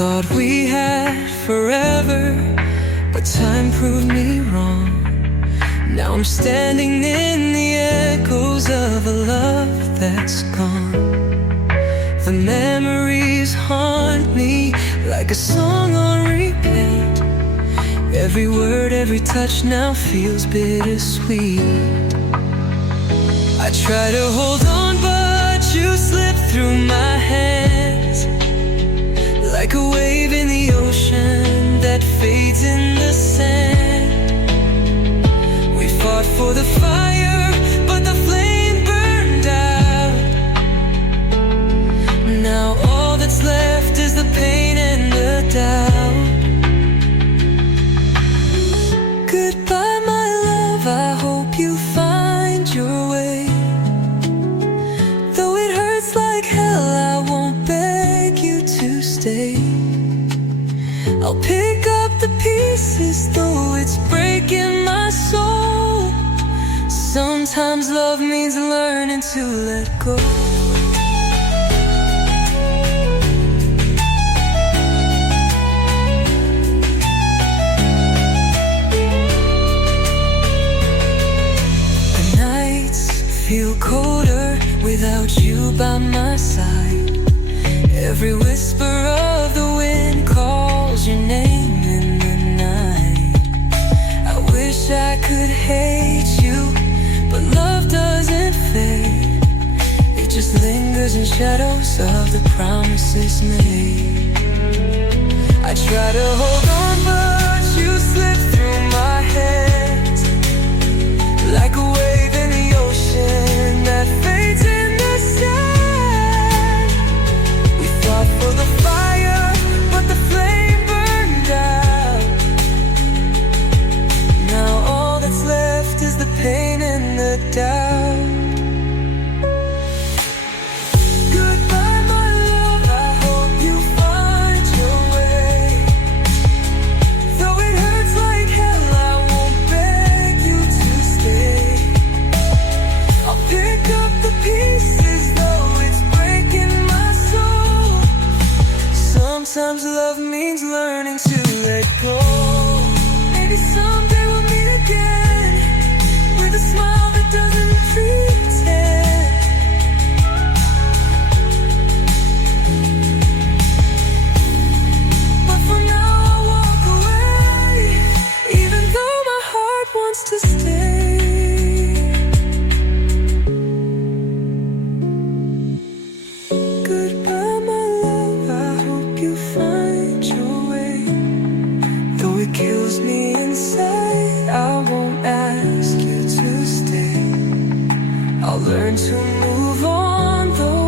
thought we had forever, but time proved me wrong. Now I'm standing in the echoes of a love that's gone. The memories haunt me like a song on repeat. Every word, every touch now feels bittersweet. I try to hold on, but you slip through my hands like a wave in the ocean that fades in the sand. We fought for the fire, but the flame burned out. Now all that's left is the pain and the doubt. Goodbye, my love, I hope you find your way. Though it hurts like hell, I won't beg you to stay. I'll pick up the pieces, though it's breaking my soul. Sometimes love means learning to let go. The nights feel colder without you by my side. Every whisper of the wind calls your name in the night. I wish I could hate you, but love doesn't fade. It just lingers in shadows of the promises made. I try to hold on, but you slip through my hands like a wave in the ocean that fades in the sand. We fought for the fire, but the flame burned out. Now all that's left is the pain and the doubt. Goodbye, my love, I hope you find your way. Though it hurts like hell, I won't beg you to stay. I'll pick up the pieces, though it's breaking my soul. Sometimes love means learning to let go. Maybe someday we'll meet again with a smile that doesn't pretend. But for now I'll walk away, even though my heart wants to stay. Goodbye, my love, I hope you find your way. Though it kills me inside, I won't ask you to stay. I'll learn to move on, though